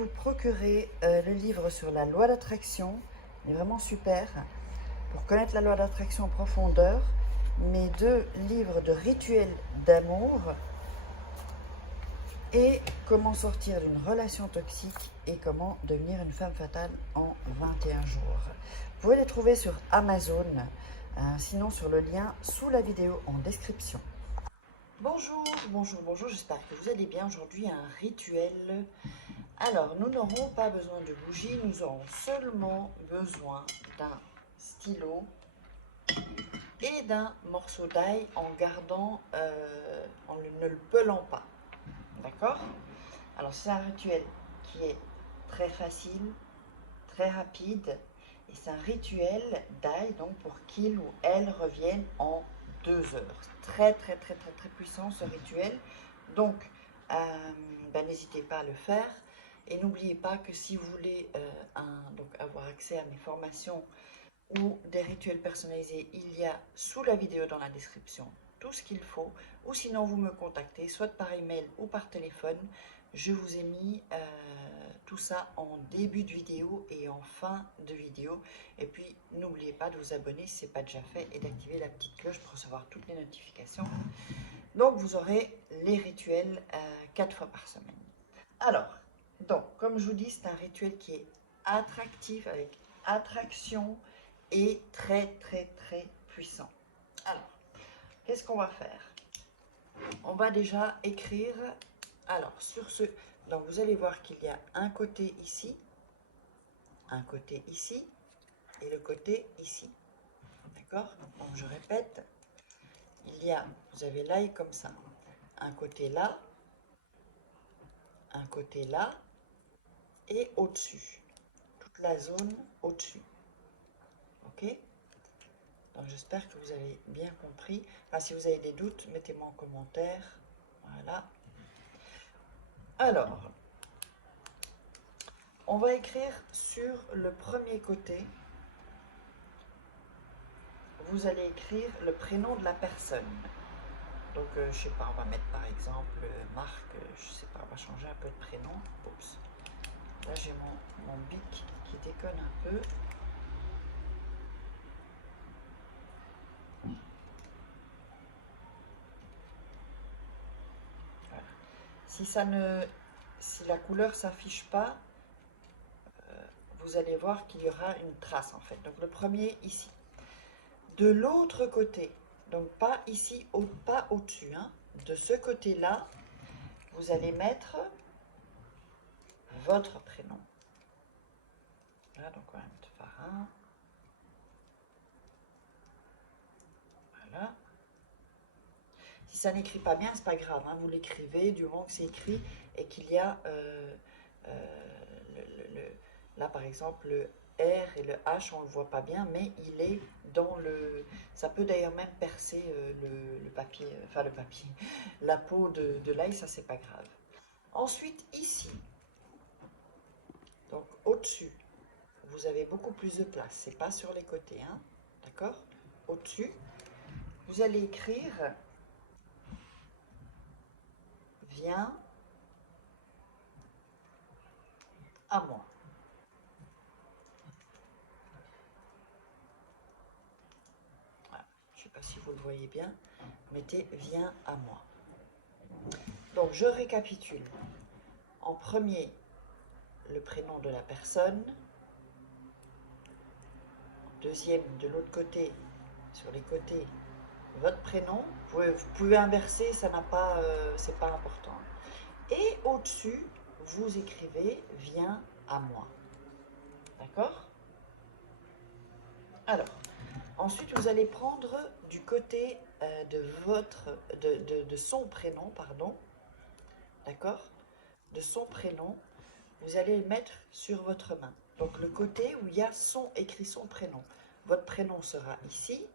vous procurer le livre sur la loi d'attraction. Il est vraiment super pour connaître la loi d'attraction en profondeur. Mes 2 livres de rituels d'amour et comment sortir d'une relation toxique et comment devenir une femme fatale en 21 jours. Vous pouvez les trouver sur Amazon, sinon sur le lien sous la vidéo en description. Bonjour, bonjour, j'espère que vous allez bien. Aujourd'hui, un rituel. Alors, nous n'aurons pas besoin de bougies, nous aurons seulement besoin d'un stylo et d'un morceau d'ail en gardant, en ne le pelant pas. D'accord? Alors, c'est un rituel qui est très facile, très rapide, et c'est un rituel d'ail, donc pour qu'il ou elle revienne en 2 heures. Très puissant ce rituel. Donc, n'hésitez pas à le faire. Et n'oubliez pas que si vous voulez avoir accès à mes formations ou des rituels personnalisés, il y a sous la vidéo dans la description tout ce qu'il faut. Ou sinon, vous me contactez, soit par email ou par téléphone. Je vous ai mis tout ça en début de vidéo et en fin de vidéo. Et puis, n'oubliez pas de vous abonner si ce n'est pas déjà fait et d'activer la petite cloche pour recevoir toutes les notifications. Donc, vous aurez les rituels 4 fois par semaine. Alors, donc, comme je vous dis, c'est un rituel qui est attractif, avec attraction et très puissant. Alors, qu'est-ce qu'on va faire? On va déjà écrire, alors, sur ce, donc vous allez voir qu'il y a un côté ici et le côté ici. D'accord? Donc, je répète, vous avez l'ail comme ça, un côté là, et au-dessus, toute la zone au-dessus. Ok? Donc j'espère que vous avez bien compris. Enfin, si vous avez des doutes, mettez-moi en commentaire. Voilà. Alors, on va écrire sur le premier côté. Vous allez écrire le prénom de la personne. Donc, je sais pas, on va mettre par exemple Marc, je sais pas, on va changer un peu de prénom. Oups. Là, j'ai mon bic qui déconne un peu. Voilà. Si la couleur s'affiche pas, vous allez voir qu'il y aura une trace en fait. Donc le premier ici. De l'autre côté, donc pas ici, pas au-dessus, hein, de ce côté-là, vous allez mettre votre prénom. Voilà, donc on va mettre Farin. Voilà. Si ça n'écrit pas bien, c'est pas grave, hein, vous l'écrivez du moment que c'est écrit et qu'il y a là par exemple le R et le H, on ne le voit pas bien, mais il est dans le... Ça peut d'ailleurs même percer le papier, enfin le papier, la peau de l'ail, ça c'est pas grave. Ensuite ici, donc au-dessus, vous avez beaucoup plus de place, c'est pas sur les côtés, hein, d'accord? Au-dessus, vous allez écrire viens à moi. Voilà. Je ne sais pas si vous le voyez bien, mettez viens à moi. Donc je récapitule. En premier, le prénom de la personne. Deuxième, de l'autre côté, sur les côtés, votre prénom. Vous pouvez inverser, ça n'a pas, c'est pas important. Et au-dessus, vous écrivez viens à moi. D'accord? Alors, ensuite, vous allez prendre du côté de son prénom, pardon. D'accord? De son prénom, vous allez le mettre sur votre main. Donc le côté où il y a écrit son prénom. Votre prénom sera ici,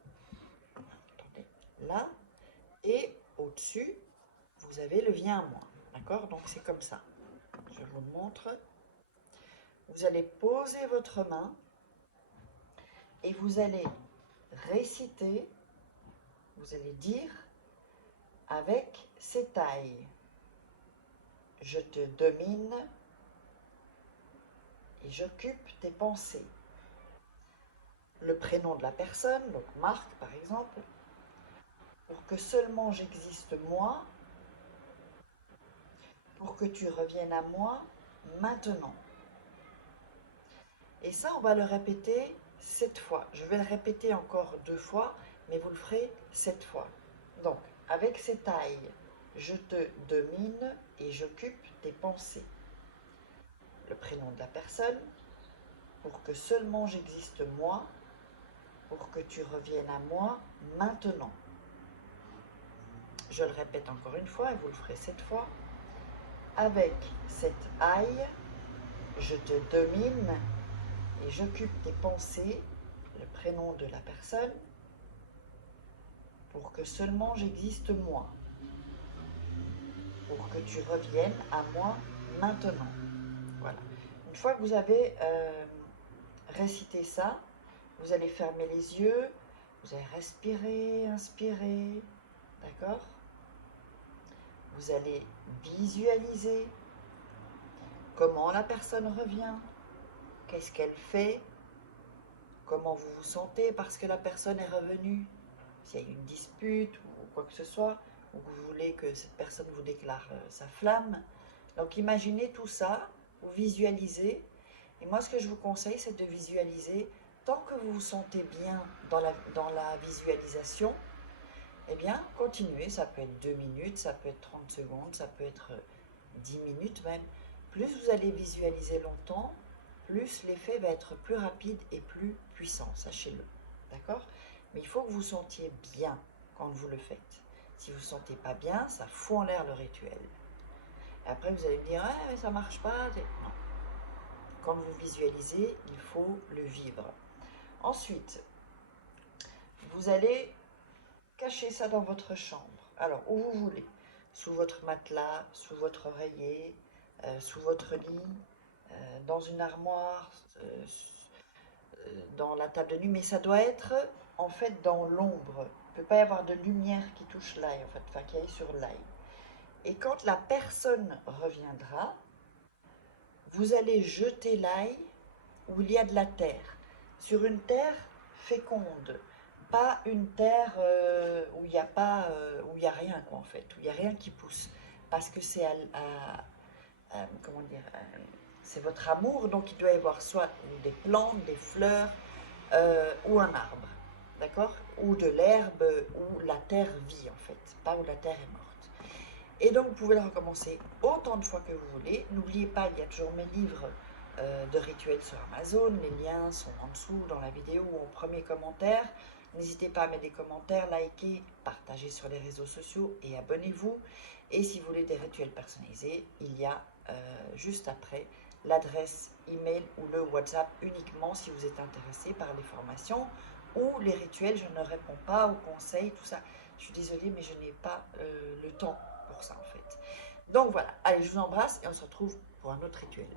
attendez, là, et au-dessus, vous avez le viens à moi. D'accord? Donc c'est comme ça. Je vous le montre. Vous allez poser votre main et vous allez réciter, vous allez dire avec ces tailles. Je te domine, et j'occupe tes pensées. Le prénom de la personne, donc Marc par exemple, pour que seulement j'existe moi, pour que tu reviennes à moi maintenant. Et ça, on va le répéter 7 fois. Je vais le répéter encore 2 fois, mais vous le ferez 7 fois. Donc, avec ces tailles, je te domine et j'occupe tes pensées. Le prénom de la personne, pour que seulement j'existe moi, pour que tu reviennes à moi maintenant. Je le répète encore une fois et vous le ferez 7 fois. Avec cette aille, je te domine et j'occupe tes pensées, le prénom de la personne, pour que seulement j'existe moi, pour que tu reviennes à moi maintenant. Voilà. Une fois que vous avez récité ça, vous allez fermer les yeux, vous allez respirer, inspirer, d'accord? Vous allez visualiser comment la personne revient, qu'est-ce qu'elle fait, comment vous vous sentez parce que la personne est revenue, s'il y a une dispute ou quoi que ce soit, ou que vous voulez que cette personne vous déclare sa flamme. Donc imaginez tout ça, vous visualisez, et moi ce que je vous conseille c'est de visualiser, tant que vous vous sentez bien dans la visualisation, eh bien continuez, ça peut être 2 minutes, ça peut être 30 secondes, ça peut être 10 minutes même. Plus vous allez visualiser longtemps, plus l'effet va être plus rapide et plus puissant, sachez-le, d'accord? Mais il faut que vous sentiez bien quand vous le faites. Si vous ne sentez pas bien, ça fout en l'air le rituel. Et après, vous allez me dire, ah, mais ça ne marche pas. Non. Quand vous visualisez, il faut le vivre. Ensuite, vous allez cacher ça dans votre chambre. Alors, où vous voulez. Sous votre matelas, sous votre oreiller, sous votre lit, dans une armoire, dans la table de nuit, mais ça doit être en fait dans l'ombre. Il ne peut pas y avoir de lumière qui touche l'ail, en fait, enfin qui aille sur l'ail. Et quand la personne reviendra, vous allez jeter l'ail où il y a de la terre, sur une terre féconde, pas une terre où il n'y a pas, où il y a rien quoi, en fait, où il n'y a rien qui pousse, parce que c'est comment dire, c'est votre amour, donc il doit y avoir soit des plantes, des fleurs, ou un arbre, d'accord? Ou de l'herbe, où la terre vit en fait, pas où la terre est morte. Et donc vous pouvez le recommencer autant de fois que vous voulez. N'oubliez pas, il y a toujours mes livres de rituels sur Amazon, les liens sont en dessous dans la vidéo ou au premier commentaire. N'hésitez pas à mettre des commentaires, liker, partager sur les réseaux sociaux et abonnez-vous. Et si vous voulez des rituels personnalisés, il y a juste après l'adresse email ou le WhatsApp uniquement si vous êtes intéressé par les formations ou les rituels. Je ne réponds pas aux conseils, tout ça. Je suis désolée, mais je n'ai pas le temps pour ça en fait. Donc voilà, allez, je vous embrasse et on se retrouve pour un autre rituel.